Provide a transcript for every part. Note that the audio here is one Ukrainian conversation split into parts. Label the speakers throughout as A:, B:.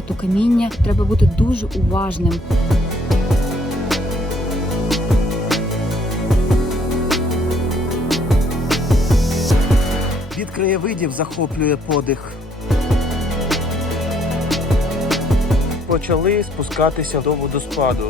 A: багато каміння. Треба бути дуже уважним.
B: Від краєвидів захоплює подих. Почали спускатися до водоспаду.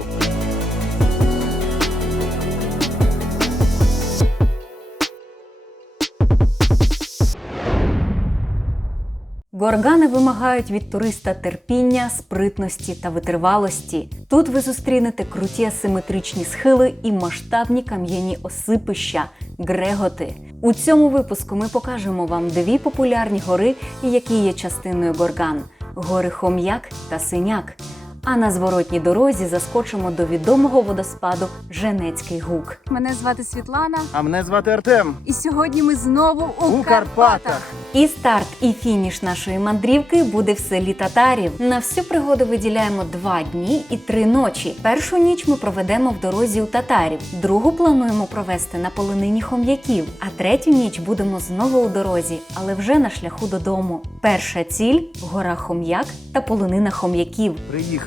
C: Горгани вимагають від туриста терпіння, спритності та витривалості. Тут ви зустрінете круті асиметричні схили і масштабні кам'яні осипища греготи. У цьому випуску ми покажемо вам дві популярні гори, які є частиною горган: гори Хом'як та Синяк. А на зворотній дорозі заскочимо до відомого водоспаду Женецький гук.
A: Мене звати Світлана,
B: А мене звати Артем.
A: і сьогодні ми знову у,
B: У Карпатах.
C: І старт, і фініш нашої мандрівки буде в селі татарів. На всю пригоду виділяємо два дні і три ночі. Першу ніч ми проведемо в дорозі у татарів, другу плануємо провести на полонині хом'яків, а третю ніч будемо знову у дорозі, але вже на шляху додому. Перша ціль гора Хом'як та полонина хом'яків.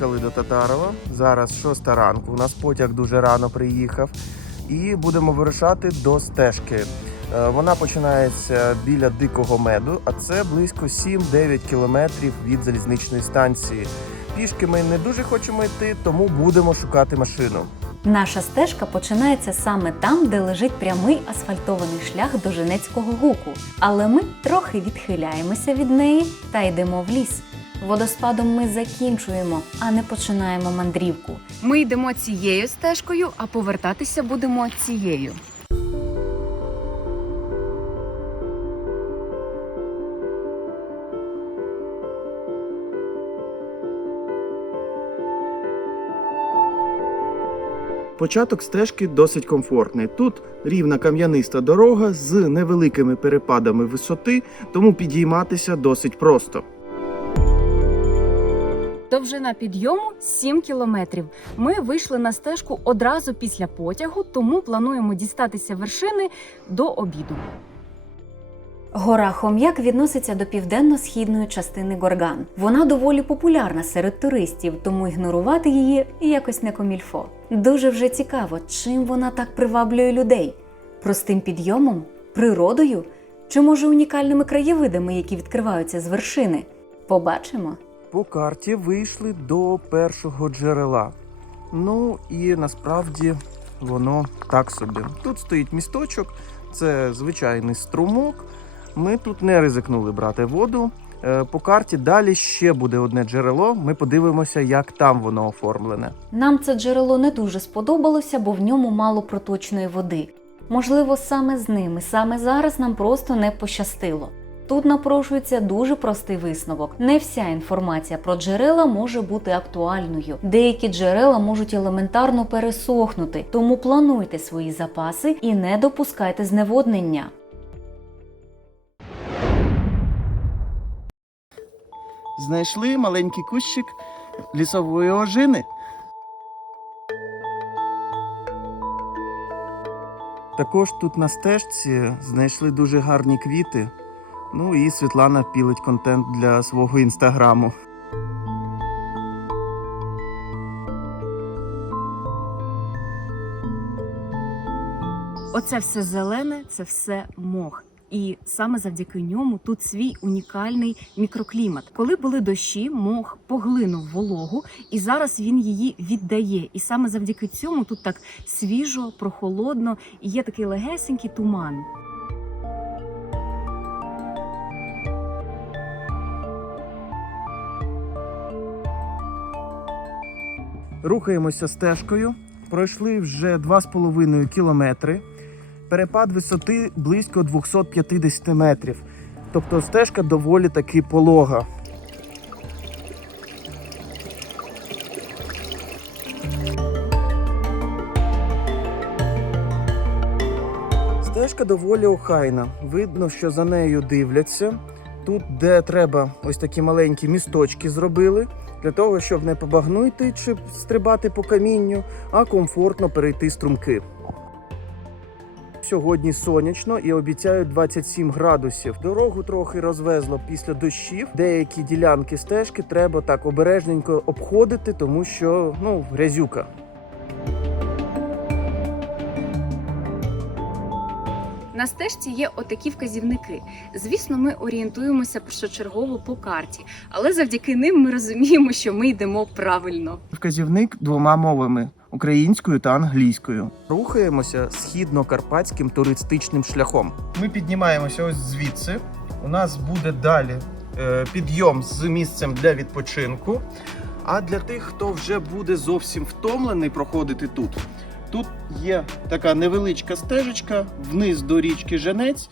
B: Приїхали до Татарова. Зараз 6 ранку. У нас потяг дуже рано приїхав. І будемо вирушати до стежки. Е, Вона починається біля дикого меду, а це близько 7-9 кілометрів від залізничної станції. Пішки ми не дуже хочемо йти, тому будемо шукати машину.
C: Наша стежка починається саме там, де лежить прямий асфальтований шлях до Женецького гуку. Але ми трохи відхиляємося від неї та йдемо в ліс. Водоспадом ми закінчуємо, а не починаємо мандрівку.
A: Ми йдемо цією стежкою, а повертатися будемо цією.
B: Початок стежки досить комфортний. Тут рівна кам'яниста дорога з невеликими перепадами висоти, тому підійматися досить просто.
A: Довжина підйому 7 кілометрів. Ми вийшли на стежку одразу після потягу, тому плануємо дістатися вершини до обіду.
C: Гора Хом'як відноситься до південно-східної частини Горган. Вона доволі популярна серед туристів, тому ігнорувати її якось не комільфо. Дуже вже цікаво, чим вона так приваблює людей: простим підйомом, природою чи може унікальними краєвидами, які відкриваються з вершини. Побачимо.
B: По карті вийшли до першого джерела. Ну і насправді воно так собі. Тут стоїть місточок, це звичайний струмок. Ми тут не ризикнули брати воду. Е, По карті далі ще буде одне джерело. Ми подивимося, як там воно оформлене.
C: Нам це джерело не дуже сподобалося, бо в ньому мало проточної води. Можливо, саме з ними, саме зараз нам просто не пощастило. Тут напрошується дуже простий висновок. Не вся інформація про джерела може бути актуальною. Деякі джерела можуть елементарно пересохнути, тому плануйте свої запаси і не допускайте зневоднення.
B: Знайшли маленький кущик лісової ожини. Також тут на стежці знайшли дуже гарні квіти. Ну і Світлана пілить контент для свого інстаграму.
A: Оце все зелене, це все мох. І саме завдяки ньому тут свій унікальний мікроклімат. Коли були дощі, мох поглинув вологу, і зараз він її віддає. І саме завдяки цьому тут так свіжо, прохолодно і є такий легесенький туман.
B: Рухаємося стежкою. Пройшли вже 2,5 кілометри. Перепад висоти близько 250 метрів. Тобто стежка доволі таки полога. Стежка доволі охайна. Видно, що за нею дивляться. Тут, де треба, ось такі маленькі місточки зробили для того, щоб не по багну йти чи стрибати по камінню, а комфортно перейти струмки. Сьогодні сонячно і обіцяють 27 градусів. Дорогу трохи розвезло після дощів. Деякі ділянки стежки треба так обережненько обходити, тому що ну грязюка.
A: На стежці є отакі вказівники. Звісно, ми орієнтуємося першочергово по карті, але завдяки ним ми розуміємо, що ми йдемо правильно.
B: Вказівник двома мовами українською та англійською. Рухаємося східно-карпатським туристичним шляхом. Ми піднімаємося ось звідси. У нас буде далі е, підйом з місцем для відпочинку. А для тих, хто вже буде зовсім втомлений проходити тут. Тут є така невеличка стежечка вниз до річки Женець.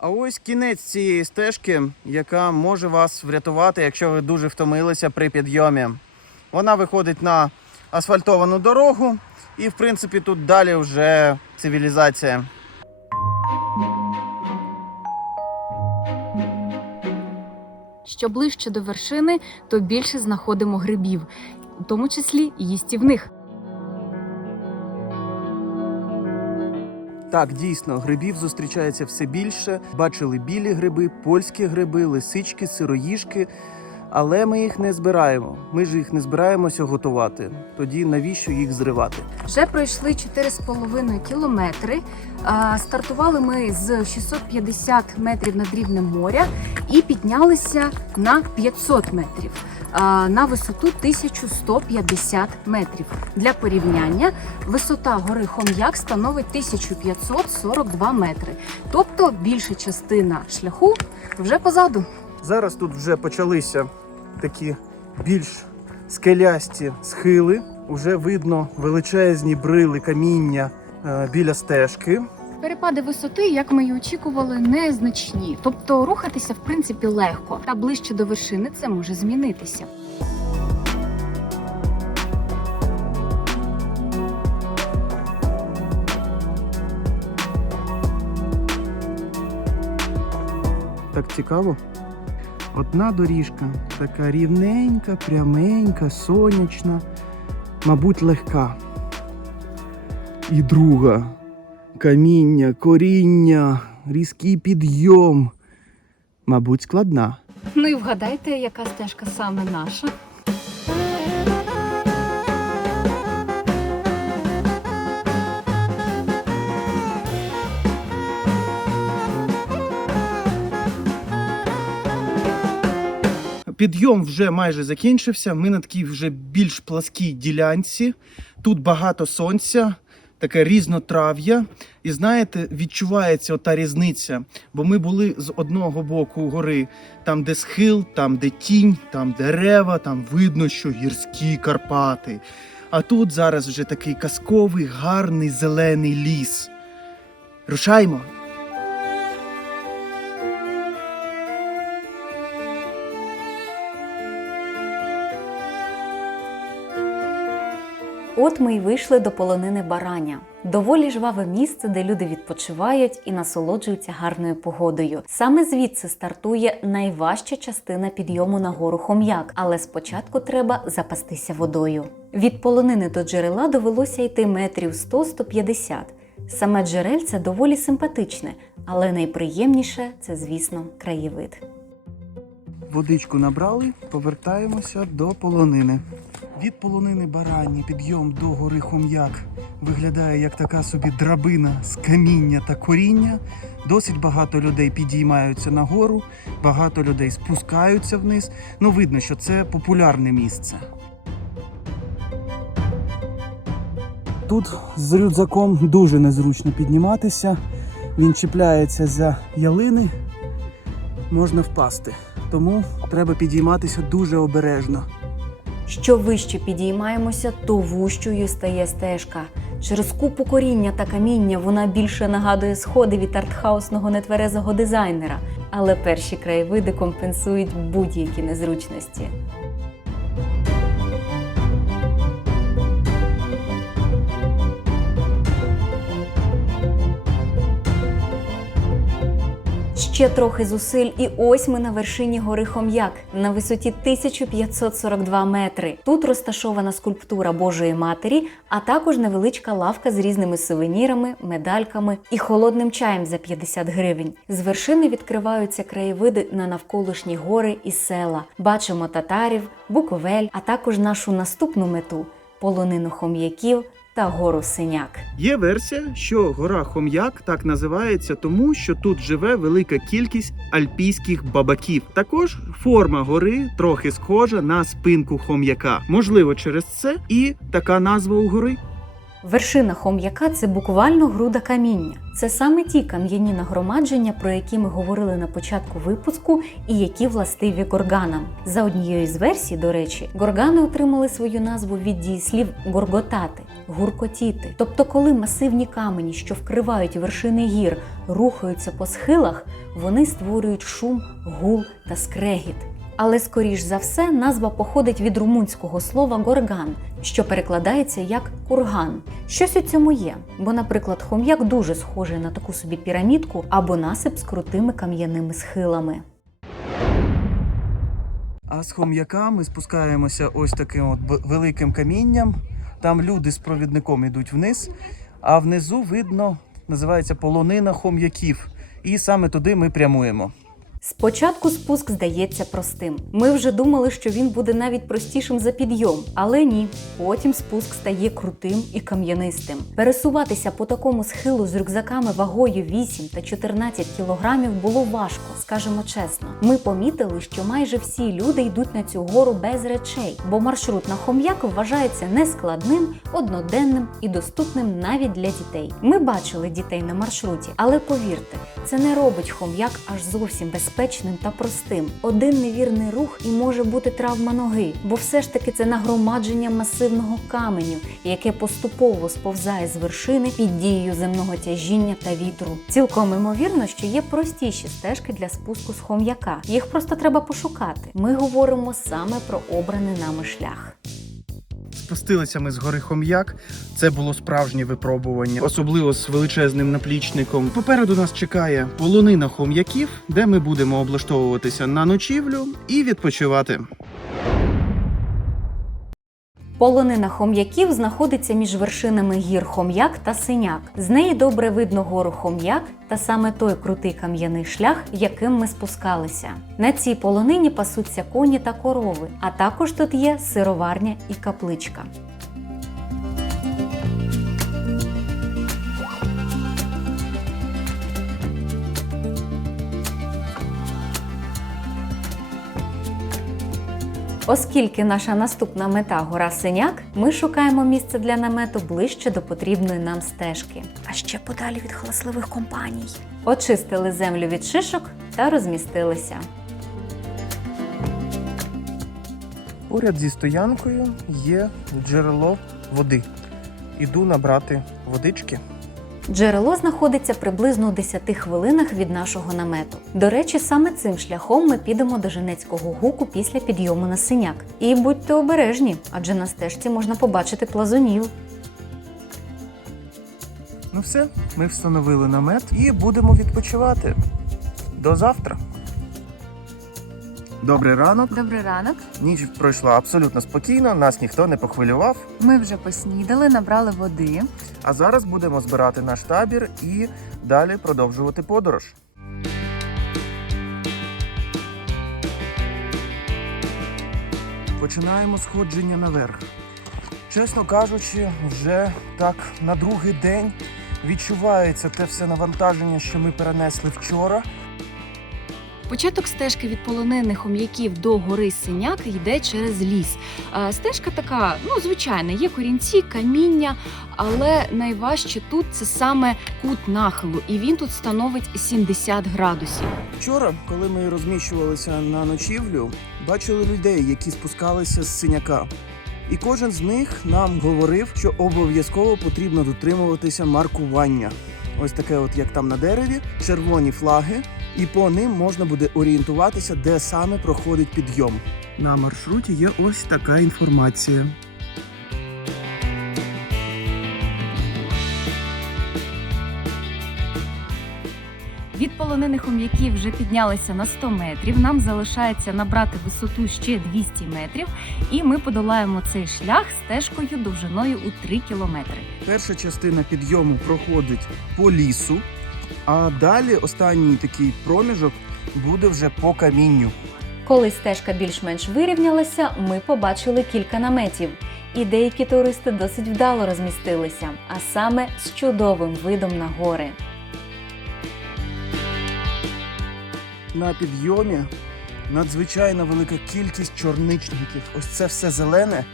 B: А ось кінець цієї стежки, яка може вас врятувати, якщо ви дуже втомилися при підйомі. Вона виходить на асфальтовану дорогу, і в принципі тут далі вже цивілізація.
A: Що ближче до вершини, то більше знаходимо грибів, у тому числі їстівних.
B: Так, дійсно, грибів зустрічається все більше. Бачили білі гриби, польські гриби, лисички, сироїжки. Але ми їх не збираємо. Ми ж їх не збираємося готувати. Тоді навіщо їх зривати?
A: Вже пройшли 4,5 кілометри. Стартували ми з 650 метрів над рівнем моря і піднялися на 500 метрів. На висоту 1150 метрів. Для порівняння висота гори Хом'як становить 1542 метри. Тобто більша частина шляху вже позаду.
B: Зараз тут вже почалися такі більш скелясті схили. Уже видно величезні брили каміння е, біля стежки.
A: Перепади висоти, як ми й очікували, незначні. Тобто рухатися в принципі легко. Та ближче до вершини це може змінитися.
B: Так цікаво. Одна доріжка така рівненька, пряменька, сонячна, мабуть, легка. І друга каміння, коріння, різкий підйом. Мабуть, складна.
A: Ну і вгадайте, яка стежка саме наша.
B: Підйом вже майже закінчився. Ми на такій вже більш пласкій ділянці. Тут багато сонця, таке різнотрав'я. І знаєте, відчувається ота різниця. Бо ми були з одного боку гори, там, де схил, там, де тінь, там дерева, там видно, що гірські Карпати. А тут зараз вже такий казковий, гарний зелений ліс. Рушаймо.
C: От ми й вийшли до полонини Бараня. Доволі жваве місце, де люди відпочивають і насолоджуються гарною погодою. Саме звідси стартує найважча частина підйому на гору Хом'як, але спочатку треба запастися водою. Від полонини до джерела довелося йти метрів 100-150. Саме джерельце доволі симпатичне, але найприємніше це, звісно, краєвид.
B: Водичку набрали, повертаємося до полонини. Від полонини барані підйом до гори Хом'як виглядає як така собі драбина з каміння та коріння. Досить багато людей підіймаються на гору, багато людей спускаються вниз. Ну, видно, що це популярне місце. Тут з рюкзаком дуже незручно підніматися. Він чіпляється за ялини, можна впасти. Тому треба підійматися дуже обережно.
C: Що вище підіймаємося, то вущою стає стежка. Через купу коріння та каміння вона більше нагадує сходи від артхаусного нетверезого дизайнера, але перші краєвиди компенсують будь-які незручності. Ще трохи зусиль, і ось ми на вершині гори Хом'як на висоті 1542 метри. Тут розташована скульптура Божої Матері, а також невеличка лавка з різними сувенірами, медальками і холодним чаєм за 50 гривень. З вершини відкриваються краєвиди на навколишні гори і села. Бачимо татарів, Буковель, а також нашу наступну мету полонину хом'яків та гору Синяк.
B: Є версія, що гора Хом'як так називається, тому що тут живе велика кількість альпійських бабаків. Також форма гори трохи схожа на спинку хом'яка. Можливо, через це і така назва у гори.
C: Вершина хом'яка це буквально груда каміння. Це саме ті кам'яні нагромадження, про які ми говорили на початку випуску, і які властиві горганам. За однією з версій, до речі, горгани отримали свою назву від дієслів горготати, гуркотіти. Тобто, коли масивні камені, що вкривають вершини гір, рухаються по схилах, вони створюють шум, гул та скрегіт. Але скоріш за все назва походить від румунського слова горган, що перекладається як курган. Щось у цьому є, бо, наприклад, хом'як дуже схожий на таку собі пірамідку або насип з крутими кам'яними схилами.
B: А з хом'яка ми спускаємося ось таким от великим камінням. Там люди з провідником йдуть вниз, а внизу видно, називається полонина хом'яків. І саме туди ми прямуємо.
C: Спочатку спуск здається простим. Ми вже думали, що він буде навіть простішим за підйом, але ні. Потім спуск стає крутим і кам'янистим. Пересуватися по такому схилу з рюкзаками вагою 8 та 14 кілограмів було важко, скажемо чесно. Ми помітили, що майже всі люди йдуть на цю гору без речей, бо маршрут на хом'як вважається нескладним, одноденним і доступним навіть для дітей. Ми бачили дітей на маршруті, але повірте, це не робить хом'як аж зовсім безпечним та простим. Один невірний рух і може бути травма ноги, бо все ж таки це нагромадження масивного каменю, яке поступово сповзає з вершини під дією земного тяжіння та вітру. Цілком імовірно, що є простіші стежки для спуску з хом'яка. Їх просто треба пошукати. Ми говоримо саме про обраний нами шлях.
B: Спустилися ми з гори Хом'як. Це було справжнє випробування, особливо з величезним наплічником. Попереду нас чекає полонина хом'яків, де ми будемо облаштовуватися на ночівлю і відпочивати.
C: Полонина хом'яків знаходиться між вершинами гір Хом'як та Синяк. З неї добре видно гору Хом'як та саме той крутий кам'яний шлях, яким ми спускалися. На цій полонині пасуться коні та корови, а також тут є сироварня і капличка. Оскільки наша наступна мета гора Синяк, ми шукаємо місце для намету ближче до потрібної нам стежки, а ще подалі від галасливих компаній. Очистили землю від шишок та розмістилися.
B: Поряд зі стоянкою є джерело води. Іду набрати водички.
C: Джерело знаходиться приблизно у 10 хвилинах від нашого намету. До речі, саме цим шляхом ми підемо до Женецького гуку після підйому на синяк. І будьте обережні, адже на стежці можна побачити плазунів.
B: Ну все, ми встановили намет і будемо відпочивати. До завтра. Добрий ранок.
D: Добрий ранок.
B: Ніч пройшла абсолютно спокійно, нас ніхто не похвилював.
D: Ми вже поснідали, набрали води.
B: А зараз будемо збирати наш табір і далі продовжувати подорож. Починаємо сходження наверх. Чесно кажучи, вже так на другий день відчувається те все навантаження, що ми перенесли вчора.
A: Початок стежки від полонини хом'яків до гори Синяк йде через ліс. Стежка така, ну звичайна, є корінці, каміння, але найважче тут це саме кут нахилу, і він тут становить 70 градусів.
B: Вчора, коли ми розміщувалися на ночівлю, бачили людей, які спускалися з синяка. І кожен з них нам говорив, що обов'язково потрібно дотримуватися маркування. Ось таке, от як там на дереві, червоні флаги, і по ним можна буде орієнтуватися, де саме проходить підйом. На маршруті є ось така інформація.
A: Від полонених хом'яків вже піднялися на 100 метрів. Нам залишається набрати висоту ще 200 метрів, і ми подолаємо цей шлях стежкою довжиною у 3 кілометри.
B: Перша частина підйому проходить по лісу, а далі останній такий проміжок буде вже по камінню.
C: Коли стежка більш-менш вирівнялася, ми побачили кілька наметів. І деякі туристи досить вдало розмістилися, а саме з чудовим видом на гори.
B: На підйомі надзвичайно велика кількість чорничників. Ось це все зелене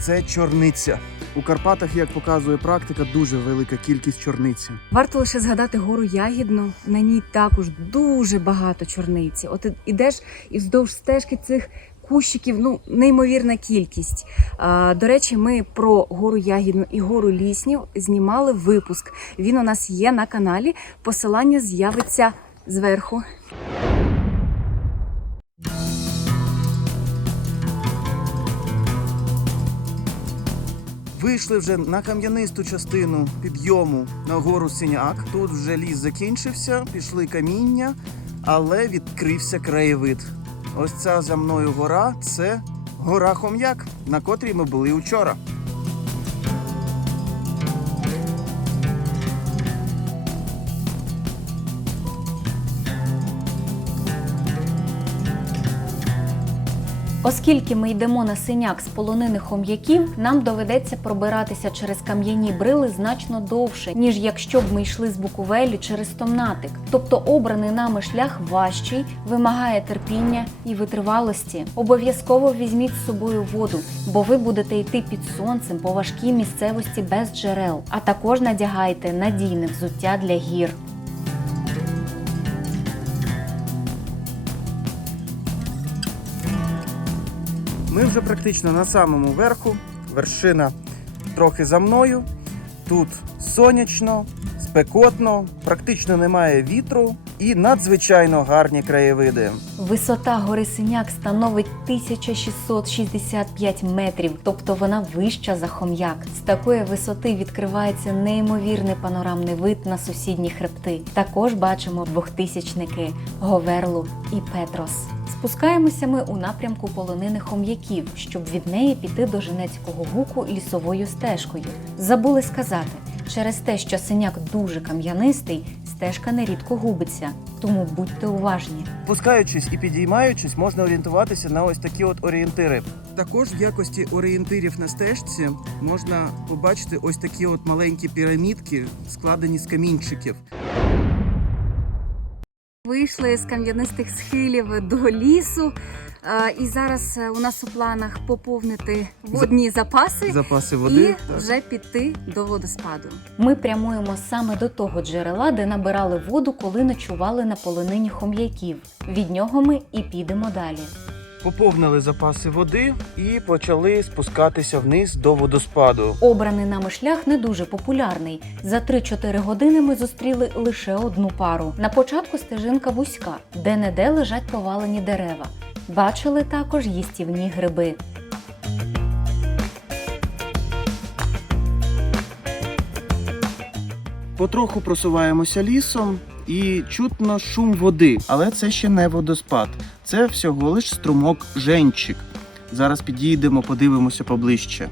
B: це чорниця. У Карпатах, як показує практика, дуже велика кількість чорниці.
A: Варто лише згадати гору Ягідну. На ній також дуже багато чорниці. От ідеш і вздовж стежки цих кущиків, ну неймовірна кількість. А, до речі, ми про гору Ягідну і гору Ліснів знімали випуск. Він у нас є на каналі. Посилання з'явиться зверху.
B: Вийшли вже на кам'янисту частину підйому на гору Синяк. Тут вже ліс закінчився, пішли каміння, але відкрився краєвид. Ось ця за мною гора це гора Хом'як, на котрій ми були учора.
C: Оскільки ми йдемо на синяк з полонини хом'яків, нам доведеться пробиратися через кам'яні брили значно довше, ніж якщо б ми йшли з Буковелі через Томнатик. Тобто обраний нами шлях важчий, вимагає терпіння і витривалості. Обов'язково візьміть з собою воду, бо ви будете йти під сонцем по важкій місцевості без джерел. А також надягайте надійне взуття для гір.
B: Вже практично на самому верху. Вершина трохи за мною. Тут сонячно, спекотно, практично немає вітру і надзвичайно гарні краєвиди.
C: Висота гори Синяк становить 1665 метрів, тобто вона вища за хом'як. З такої висоти відкривається неймовірний панорамний вид на сусідні хребти. Також бачимо двохтисячники Говерлу і Петрос. Спускаємося ми у напрямку полонини хом'яків, щоб від неї піти до Женецького гуку лісовою стежкою. Забули сказати, через те, що синяк дуже кам'янистий, стежка нерідко губиться, тому будьте уважні.
B: Спускаючись і підіймаючись, можна орієнтуватися на ось такі от орієнтири. Також в якості орієнтирів на стежці можна побачити ось такі от маленькі пірамідки, складені з камінчиків.
A: Вийшли з кам'янистих схилів до лісу. е, І зараз е, у нас у планах поповнити водні запаси
B: Запаси
A: і
B: води. Так.
A: вже піти до водоспаду.
C: Ми прямуємо саме до того джерела, де набирали воду, коли ночували на полонині хом'яків. Від нього ми і підемо далі.
B: Поповнили запаси води і почали спускатися вниз до водоспаду.
C: Обраний нами шлях не дуже популярний. За 3-4 години ми зустріли лише одну пару. На початку стежинка вузька, де неде лежать повалені дерева. Бачили також їстівні гриби.
B: Потроху просуваємося лісом і чутно шум води, але це ще не водоспад. Це всього лиш струмок Женчик. Зараз підійдемо, подивимося поближче.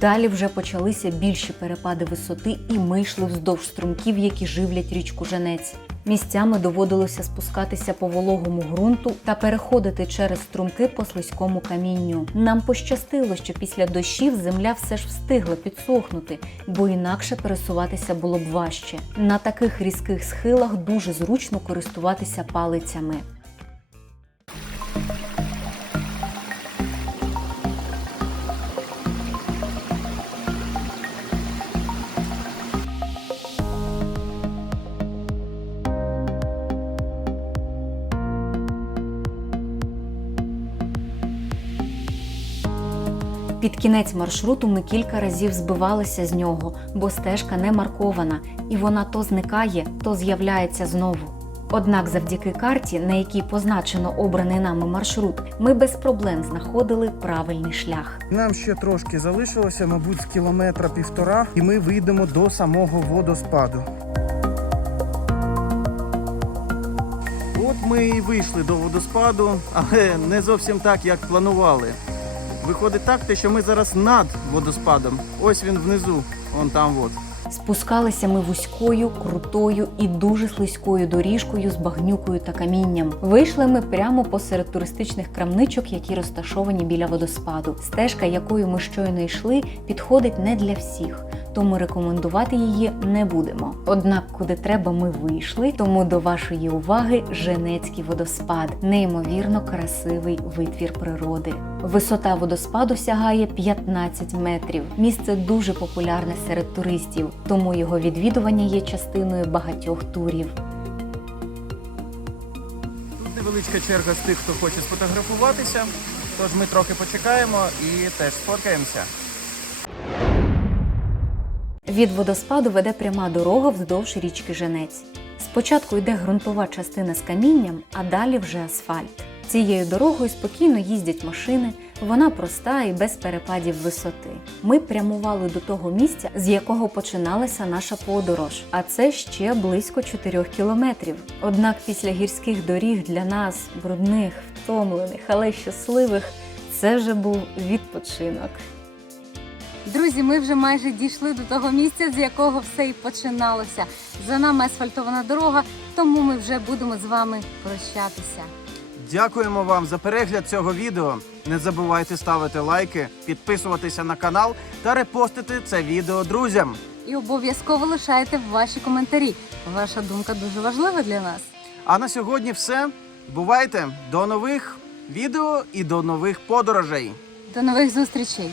C: Далі вже почалися більші перепади висоти, і ми йшли вздовж струмків, які живлять річку Женець. Місцями доводилося спускатися по вологому ґрунту та переходити через струмки по слизькому камінню. Нам пощастило, що після дощів земля все ж встигла підсохнути, бо інакше пересуватися було б важче. На таких різких схилах дуже зручно користуватися палицями. Під кінець маршруту ми кілька разів збивалися з нього, бо стежка не маркована, і вона то зникає, то з'являється знову. Однак, завдяки карті, на якій позначено обраний нами маршрут, ми без проблем знаходили правильний шлях.
B: Нам ще трошки залишилося, мабуть, з кілометра півтора, і ми вийдемо до самого водоспаду. От ми і вийшли до водоспаду, але не зовсім так, як планували. Виходить так, те, що ми зараз над водоспадом. Ось він внизу, вон там от.
C: Спускалися ми вузькою, крутою і дуже слизькою доріжкою з багнюкою та камінням. Вийшли ми прямо посеред туристичних крамничок, які розташовані біля водоспаду. Стежка, якою ми щойно йшли, підходить не для всіх. Тому рекомендувати її не будемо. Однак, куди треба, ми вийшли. Тому до вашої уваги Женецький водоспад, неймовірно красивий витвір природи. Висота водоспаду сягає 15 метрів. Місце дуже популярне серед туристів, тому його відвідування є частиною багатьох турів.
B: Тут невеличка черга з тих, хто хоче сфотографуватися. Тож ми трохи почекаємо і теж сфоткаємося.
C: Від водоспаду веде пряма дорога вздовж річки Женець. Спочатку йде ґрунтова частина з камінням, а далі вже асфальт. Цією дорогою спокійно їздять машини, вона проста і без перепадів висоти. Ми прямували до того місця, з якого починалася наша подорож, а це ще близько 4 кілометрів. Однак після гірських доріг для нас, брудних, втомлених, але щасливих, це вже був відпочинок.
D: Друзі, ми вже майже дійшли до того місця, з якого все і починалося. За нами асфальтована дорога, тому ми вже будемо з вами прощатися.
B: Дякуємо вам за перегляд цього відео. Не забувайте ставити лайки, підписуватися на канал та репостити це відео друзям.
D: І обов'язково лишайте ваші коментарі. Ваша думка дуже важлива для нас.
B: А на сьогодні все. Бувайте до нових відео і до нових подорожей.
D: До нових зустрічей!